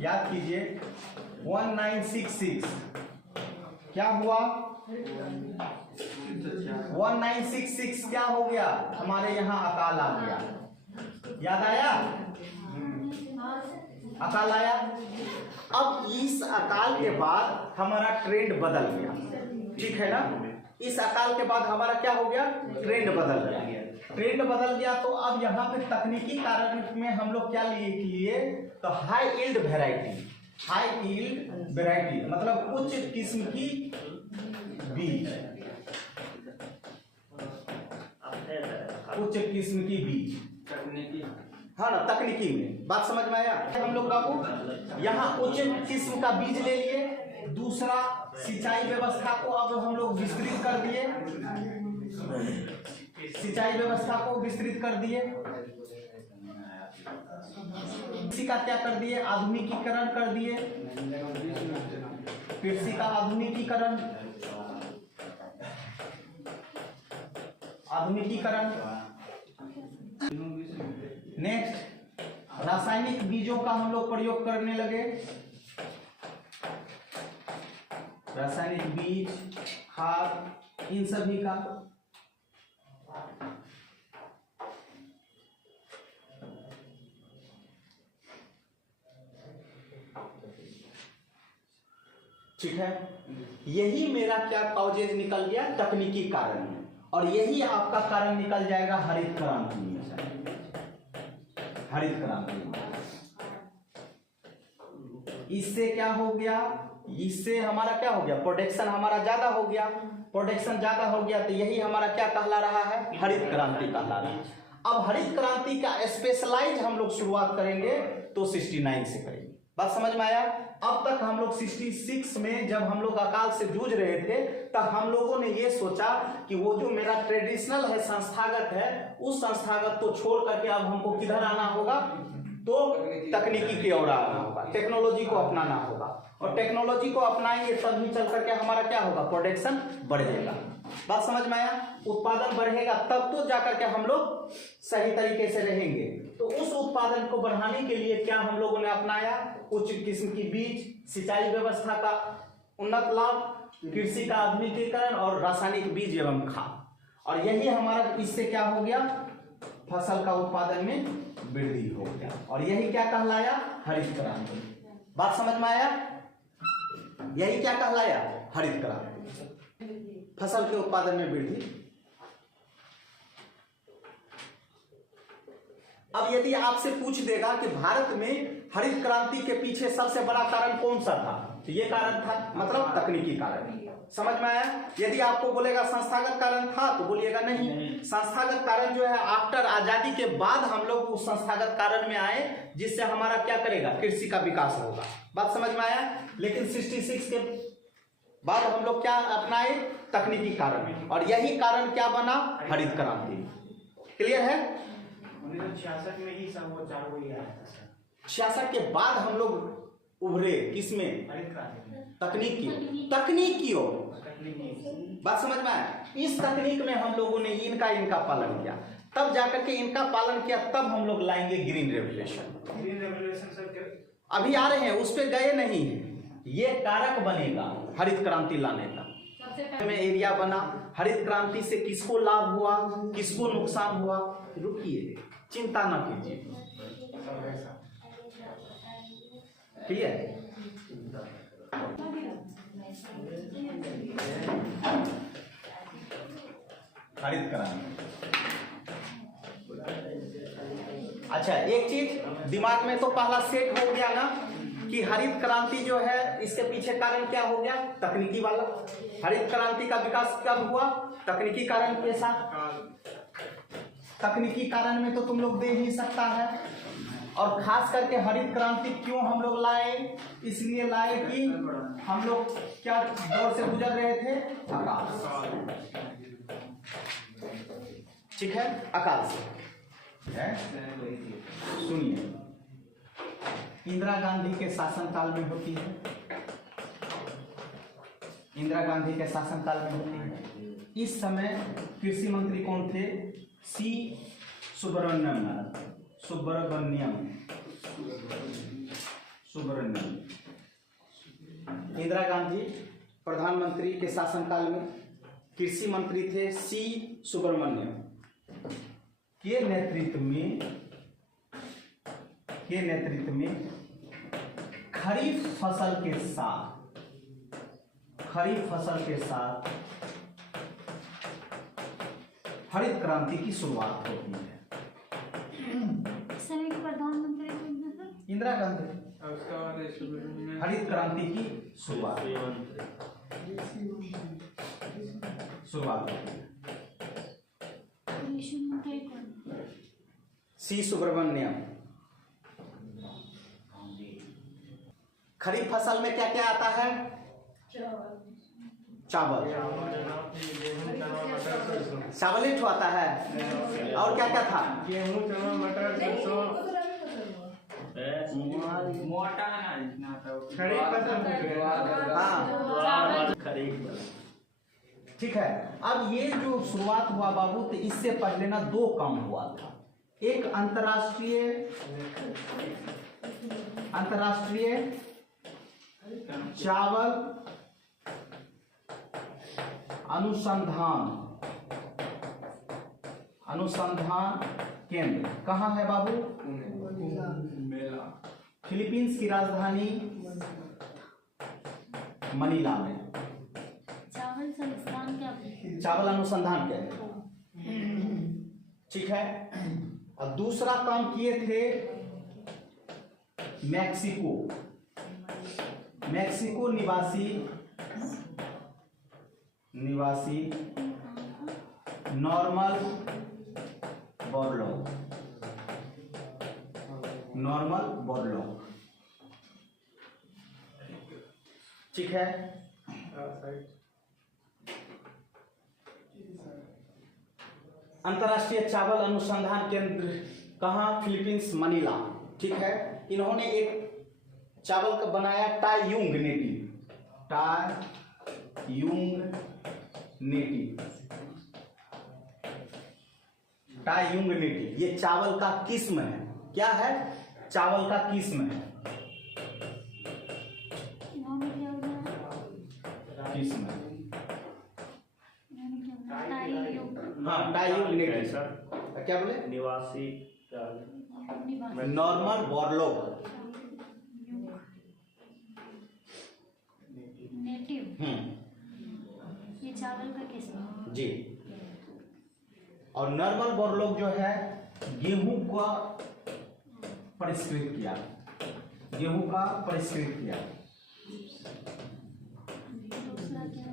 याद कीजिए 1966 क्या हुआ, 1966 क्या हो गया, हमारे यहाँ अकाल आ गया। याद आया, अकाल आया। अब इस अकाल के बाद हमारा ट्रेंड बदल गया, ठीक है ना। इस अकाल के बाद हमारा क्या हो गया, ट्रेंड बदल गया। ट्रेंड बदल गया तो अब यहाँ पे तकनीकी कारण में हम लोग क्या लिए, तो high yield variety, high yield variety मतलब उच्च किस्म की बीज, उच्च किस्म की बीज, तकनीकी, हाँ ना, तकनीकी में बात समझ में आया। हम लोग बाबू यहाँ उच्च किस्म का बीज ले लिए। दूसरा, सिंचाई व्यवस्था को अब हम लोग विस्तृत कर दिए, सिंचाई व्यवस्था को विस्तृत कर दिए। कृषि का क्या कर दिए, आधुनिकीकरण कर दिए, कृषि का आधुनिकीकरण, आधुनिकीकरण। नेक्स्ट, रासायनिक बीजों का हम लोग प्रयोग करने लगे, रासायनिक बीज, खाद, इन सभी का। ठीक है, यही मेरा क्या कॉजेज निकल गया, तकनीकी कारण में, और यही आपका कारण निकल जाएगा हरित क्रांति में, हरित क्रांति। इससे क्या हो गया, इससे हमारा क्या हो गया, प्रोडक्शन हमारा ज्यादा हो गया, प्रोडक्शन ज्यादा हो गया तो यही हमारा क्या कहला रहा है, हरित क्रांति कहला रहा है। अब हरित क्रांति का स्पेशलाइज हम लोग शुरुआत करेंगे तो 69 से करेंगे। बात समझ में आया। अब तक हम लोग 66 में जब हम लोग अकाल से जूझ रहे थे तब हम लोगों ने ये सोचा कि वो जो मेरा ट्रेडिशनल है, संस्थागत है, उस संस्थागत को छोड़ करके अब हमको किधर आना होगा, तो तकनीकी की ओर आना होगा, टेक्नोलॉजी को अपनाना होगा, और टेक्नोलॉजी को अपनाएंगे तभी चल करके हमारा क्या होगा, प्रोडक्शन बढ़ेगा। बात समझ में आया। उत्पादन बढ़ेगा तब तो जाकर के हम लोग सही तरीके से रहेंगे। तो उस उत्पादन को बढ़ाने के लिए क्या हम लोगों ने अपनाया, उच्च किस्म की बीज, सिंचाई व्यवस्था का उन्नत लाभ, कृषि का आधुनिकीकरण और रासायनिक बीज एवं खाद। और यही हमारा इससे क्या हो गया, फसल का उत्पादन में वृद्धि हो गया, और यही क्या कहलाया, हरित क्रांति। बात समझ में आया, यही क्या कहलाया, हरित क्रांति, फसल के उत्पादन में वृद्धि। अब यदि आपसे पूछ देगा कि भारत में हरित क्रांति के पीछे सबसे बड़ा कारण कौन सा था, तो ये कारण था, मतलब तकनीकी कारण। समझ में आया। यदि आपको बोलेगा संस्थागत कारण था तो बोलिएगा नहीं, संस्थागत कारण जो है आफ्टर आजादी के बाद हम लोग उस संस्थागत कारण में आए जिससे हमारा क्या करेगा, कृषि का विकास होगा। बात समझ में आया। लेकिन 66 के बाद हम लोग क्या अपनाए, तकनीकी कारण, और यही कारण क्या बना, हरित क्रांति। क्लियर है। 1966 में ही सब वो चालू हुई है। 66 के बाद हम लोग उभरे किसमें, हरित क्रांति में, तकनीक की ओर। बात समझ में आया। इस तकनीक में हम लोगों ने इनका पालन किया, तब जाकर के इनका पालन किया, तब हम लोग लाएंगे green revolution. Green revolution sir अभी आ रहे हैं, उस पर गए नहीं है। ये कारक बनेगा हरित क्रांति लाने का। में एरिया बना, हरित क्रांति से किसको लाभ हुआ, किसको नुकसान हुआ, रुकिए, चिंता न कीजिए। क्लियर। हरित क्रांति। अच्छा, एक चीज दिमाग में तो पहला सेट हो गया ना कि हरित क्रांति जो है इसके पीछे कारण क्या हो गया, तकनीकी वाला। हरित क्रांति का विकास कब हुआ, तकनीकी कारण के साथ। तकनीकी कारण में तो तुम लोग दे ही सकता है। और खास करके हरित क्रांति क्यों हम लोग लाए, इसलिए लाए कि हम लोग क्या दौर से गुजर रहे थे, अकाल। ठीक है, अकाल से। सुनिए, इंदिरा गांधी के शासनकाल में होती है, इंदिरा गांधी के शासनकाल में होती है। इस समय कृषि मंत्री कौन थे, सी सुब्रमण्यम, सुब्रमण्यम। इंदिरा गांधी प्रधानमंत्री के शासनकाल में कृषि मंत्री थे सी सुब्रमण्यम के नेतृत्व में खरीफ फसल के साथ हरित क्रांति की शुरुआत होती है। समय के प्रधानमंत्री कौन थे सर? इंदिरा गांधी। और उसका बाद हरित क्रांति की शुरुआत होती है। कृषि मंत्री कौन? सी सुब्रमण्यम। खरीफ फसल में क्या क्या आता है? चावल ही तो आता है। और क्या क्या था? गेहूं, चना, मटर, सरसों, खरीफ फसल हाँ, ठीक है। अब ये जो शुरुआत हुआ बाबू, तो इससे पहले ना दो काम हुआ था। एक अंतर्राष्ट्रीय चावल अनुसंधान केंद्र कहाँ है बाबू? फिलीपींस की राजधानी मनीला में। चावल संस्थान क्या? चावल अनुसंधान केंद्र, ठीक है। और दूसरा काम किए थे मैक्सिको निवासी नॉर्मल बोरलॉग, ठीक है। अंतर्राष्ट्रीय चावल अनुसंधान केंद्र कहाँ? फिलीपींस मनीला, ठीक है। इन्होंने एक चावल का बनाया टाईयुंग नेटिव। ये चावल का किस्म है। क्या है? चावल का किस्म है। इन्होंने क्या बोला? किस्म है। इन्होंने क्या बोला? टाईयुंग। हाँ, टाईयुंग नेटिव। क्या बोले? निवासी नॉर्मल बोरलॉग नेटिव। ये चावल का किस्म जी। और नॉर्मल बोरलॉग जो है गेहूं का परिष्कृत किया। दूसरा क्या?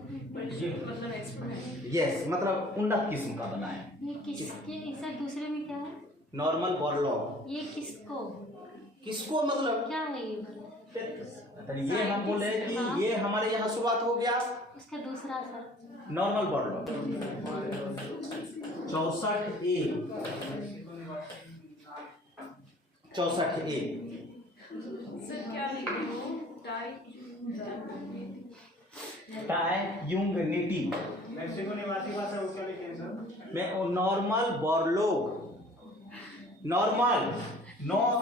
यस, मतलब उन्नत किस्म का बनाया। ये किसके सर? दूसरे में क्या है? नॉर्मल बोरलॉग ये किसको मतलब क्या है ये? ये हम बोले कि ये हमारे यहाँ शुरुआत हो गया। उसका दूसरा sir normal Borlaug 64A sir क्या लिखे हो? टाईयुंग नेटिव। मेक्सिको निवासी भाषा वो क्या लिखे हैं सर? मैं नॉर्मल बोरलॉग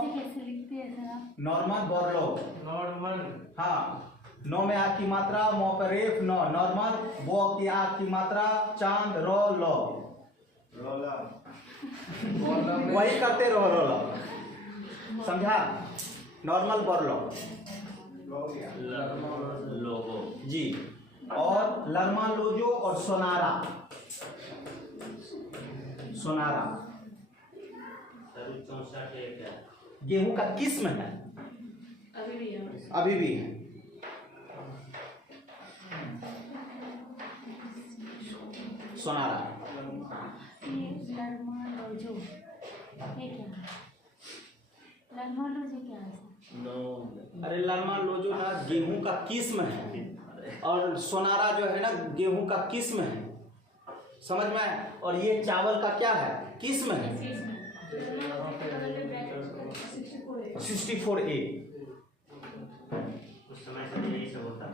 कैसे लिखते हैं सर आप? Normal Borlaug. नॉर्मल हाँ, नो में आ की मात्रा, मो पर रेफ नो नॉर्मल, बो की आ की मात्रा, चांद रो लो, वही करते रहो रोलो। समझा? नॉर्मल बोरलॉग लोगो जी। और लर्मा लोजो और सोनारा गेहूं का किस्म है, अभी भी है। सोनारा ये लर्मा लोजो ये क्या है? लर्मा लोजो क्या है सर? अरे लर्मा लोजो ना गेहूं का किस्म है, और सोनारा जो है ना गेहूं का किस्म है। समझ में? और ये चावल का क्या है? किस्म है। 64A। उस समय से यही सब होता है।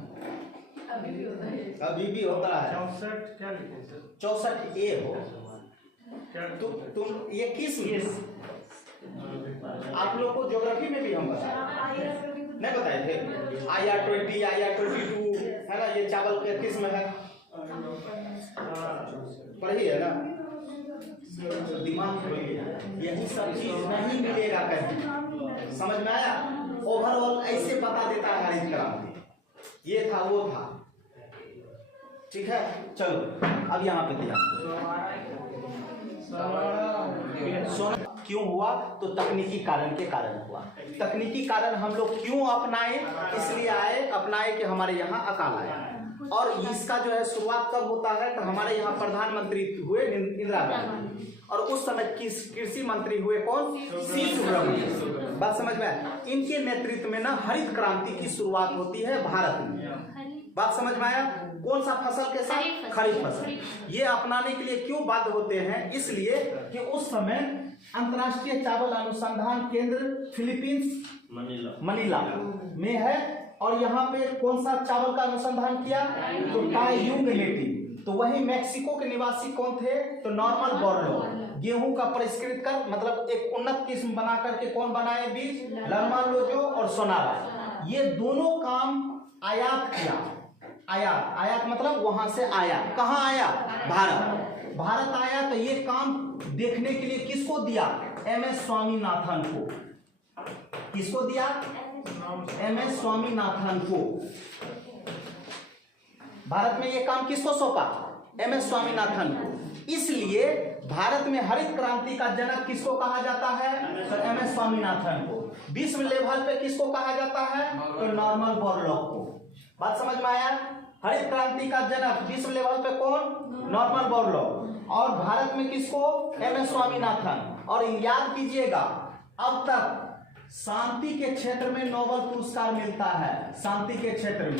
अभी भी होता है। 64 क्या लिखे हैं सर? 64A हो। क्या तुम ये किस्म आप लोग को ज्योग्राफी में भी हम बताएं। नहीं बताए थे? IR-20, IR-22 है ना, ये चावल के किस्म है, पढ़ी है ना? दिमाग खोलिए, यही सब चीज नहीं मिलेगा कहीं। समझ में आया? ओवरऑल ऐसे बता देता है हरित क्रांति, ये था वो था। ठीक है, चलो अब यहाँ पे ध्यान। क्यों हुआ? तो तकनीकी कारण के कारण हुआ। तकनीकी कारण हम लोग क्यों अपनाए? इसलिए अपनाए कि हमारे यहाँ अकाल आया। और इसका जो है शुरुआत कब होता है? तो हमारे यहाँ प्रधानमंत्री हुए इंदिरा गांधी, और उस समय कृषि मंत्री हुए कौन? सी सुब्रमण्यम। बात समझ में आया? इनके नेतृत्व में ना हरित क्रांति की शुरुआत होती है भारत में। बात समझ में आया? कौन सा फसल के साथ? खरीफ फसल। ये अपनाने के लिए क्यों बाध्य होते हैं? इसलिए कि उस समय अंतर्राष्ट्रीय चावल अनुसंधान केंद्र फिलीपींस मनीला में है, और यहाँ पे कौन सा चावल का अनुसंधान किया? तो टाईयूंग नेटिव। तो वही मैक्सिको के निवासी कौन थे? तो नॉर्मन बोरलॉग। गेहूं का परिष्कृत कर मतलब एक उन्नत किस्म बना करके कौन बनाए बीज? लर्मान लोजो और सोनारा। ये दोनों काम आयात किया। आयात मतलब वहां से आया। कहाँ आया? भारत आया। तो ये काम देखने के लिए किसको दिया? MS स्वामीनाथन को। किसको दिया? MS स्वामीनाथन को। भारत में ये काम किसको सौंपा? MS स्वामीनाथन को। इसलिए भारत में हरित क्रांति का जनक किसको कहा जाता है? तो MS स्वामीनाथन को। विश्व लेवल पे किसको कहा जाता है? तो नॉर्मन बोरलॉग को। बात समझ में आया? हरित क्रांति का जनक विश्व लेवल पे कौन? Norman Borlaug. और भारत में किसको? MS स्वामीनाथन। और याद कीजिएगा, अब तक शांति के क्षेत्र में नोबेल पुरस्कार मिलता है। शांति के क्षेत्र में,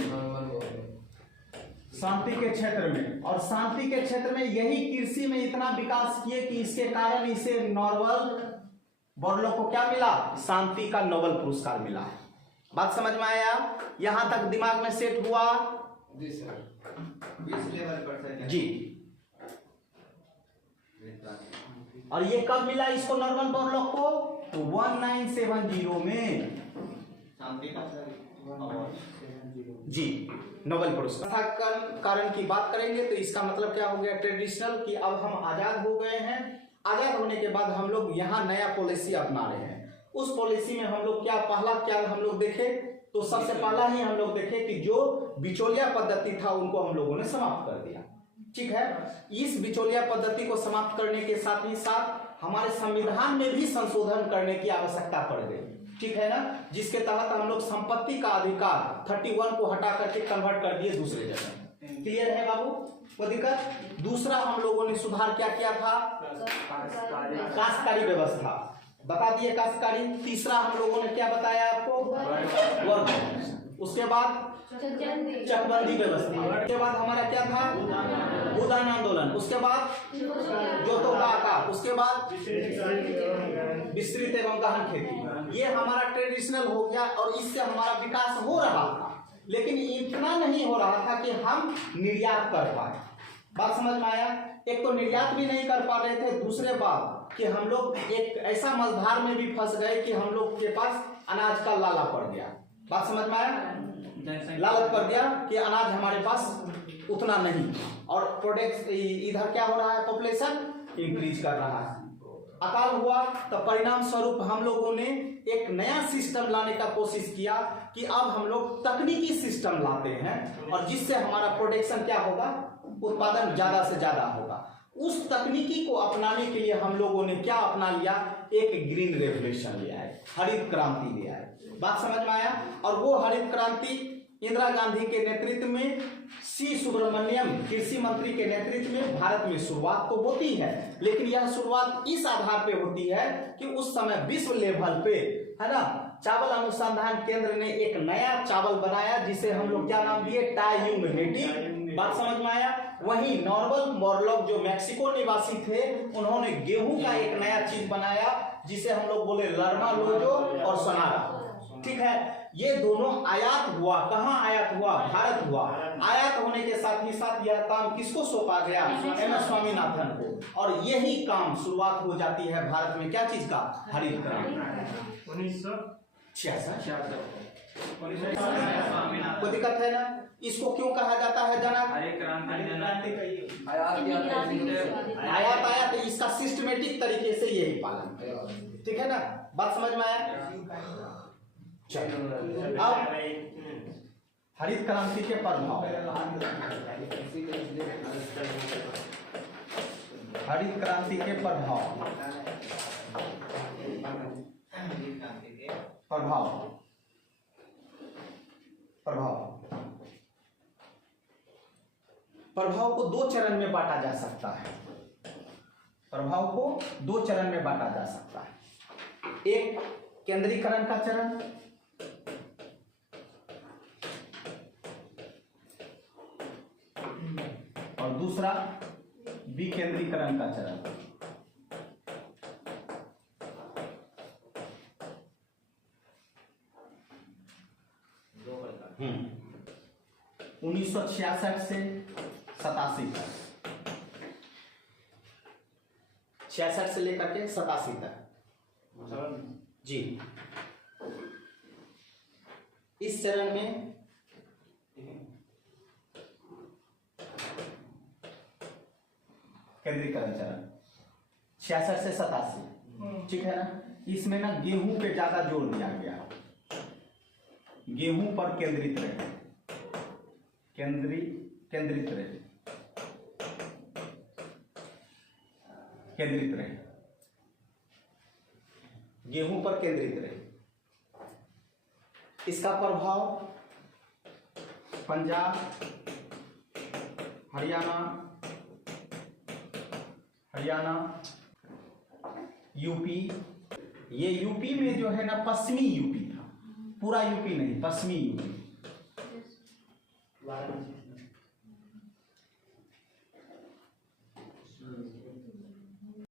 शांति के क्षेत्र में। और शांति के क्षेत्र में यही कृषि में इतना विकास किए कि इसके कारण इसे नोबेल बोरलॉग को क्या मिला? शांति का नोबेल पुरस्कार मिला। बात समझ में आया? यहां तक दिमाग में सेट हुआ? जी। और ये कब मिला इसको नॉर्मन बोरलॉग को? तो 1970 में जी नोबेल पुरस्कार। कारण की बात करेंगे तो इसका मतलब क्या हो गया? ट्रेडिशनल कि अब हम आजाद हो गए हैं। आजाद होने के बाद हम लोग यहाँ नया पॉलिसी अपना रहे हैं। उस पॉलिसी में हम लोग क्या हम लोग देखे? तो सबसे पहला ही हम लोग देखे कि जो बिचौलिया पद्धति था उनको हम लोगों ने समाप्त कर दिया। ठीक है, इस बिचौलिया पद्धति को समाप्त करने के साथ ही साथ हमारे संविधान में भी संशोधन करने की आवश्यकता पड़ गई। ठीक है ना, जिसके तहत हम लोग संपत्ति का अधिकार 31 को हटा करके कन्वर्ट कर दिए दूसरे जगह। क्लियर है बाबू? कोई दिक्कत? दूसरा हम लोगों ने सुधार क्या किया था? काश्तकारी व्यवस्था बता दिए, काश्तकारी। तीसरा हम लोगों ने क्या बताया आपको? वर्ग। उसके बाद चकबंदी व्यवस्था। उसके बाद हमारा क्या था? भूदान आंदोलन। उसके बाद जोतों का आकार। उसके बाद विस्तृत एवं गहन खेती। ये हमारा ट्रेडिशनल हो गया और इससे हमारा विकास हो रहा था, लेकिन इतना नहीं हो रहा था कि हम निर्यात कर पाए। बात समझ में आया? एक तो निर्यात भी नहीं कर पा रहे थे, दूसरे बात कि हम लोग एक ऐसा मझधार में भी फंस गए कि हम लोग के पास अनाज का लाला पड़ गया। बात समझ में आया? लालच पड़ गया कि अनाज हमारे पास उतना नहीं, और प्रोडक्ट इधर क्या हो रहा है? पॉपुलेशन इंक्रीज कर रहा है। अकाल हुआ तो परिणाम स्वरूप हम लोगों ने एक नया सिस्टम लाने का कोशिश किया कि अब हम लोग तकनीकी सिस्टम लाते हैं, और जिससे हमारा प्रोडक्शन क्या होगा? उत्पादन ज्यादा से ज्यादा होगा। उस तकनीकी को अपनाने के लिए हम लोगों ने क्या अपना लिया? एक ग्रीन रेवोल्यूशन ले आए, हरित क्रांति ले आए। बात समझ में आया? और वो हरित क्रांति इंदिरा गांधी के नेतृत्व में, सी सुब्रमण्यम कृषि मंत्री के नेतृत्व में भारत में शुरुआत तो होती है, लेकिन यह शुरुआत इस आधार पे होती है कि उस समय विश्व लेवल पे, है ना, चावल अनुसंधान केंद्र ने एक नया चावल बनाया जिसे हम लोग क्या नाम दिए? टाईयूंग नेटिव। बात समझ में आया? वहीं नॉर्मन बोरलॉग जो मैक्सिको निवासी थे, उन्होंने गेहूं का एक नया चीज बनाया जिसे हम लोग बोले लर्मा लोजो और सोनारा। ठीक है, ये दोनों आयात हुआ। कहाँ आयात हुआ? भारत हुआ। आयात होने के साथ ही साथ यह काम किसको सौंपा गया? MS स्वामीनाथन को। और यही काम शुरुआत हो जाती है भारत में क्या चीज का? हरित क्रांति। 66। स्वामीनाथन। कोई दिक्कत है ना? इसको क्यों कहा जाता है जनक? हरे क्रांति का ही आयात आया तो इसका सिस्टमेटिक तरीके से यही पालन, ठीक है ना? बात समझ में आया? चलो अब हरित क्रांति के प्रभाव। हरित क्रांति के प्रभाव प्रभाव को दो चरण में बांटा जा सकता है। प्रभाव को दो चरण में बांटा जा सकता है। एक केंद्रीकरण का चरण, और दूसरा विकेंद्रीकरण का चरण। दो प्रकार। 1966 से 87 तक, 66 से लेकर के 87 तक जी। इस चरण में केंद्रीकरण चरण 66 से 87, ठीक है ना? इसमें ना गेहूं पे ज्यादा जोर दिया गया, गेहूं पर केंद्रित रहे, केंद्रित रहे, गेहूं पर केंद्रित रहे। इसका प्रभाव पंजाब, हरियाणा, यूपी। ये यूपी में जो है ना पश्चिमी यूपी था, पूरा यूपी नहीं, पश्चिमी यूपी।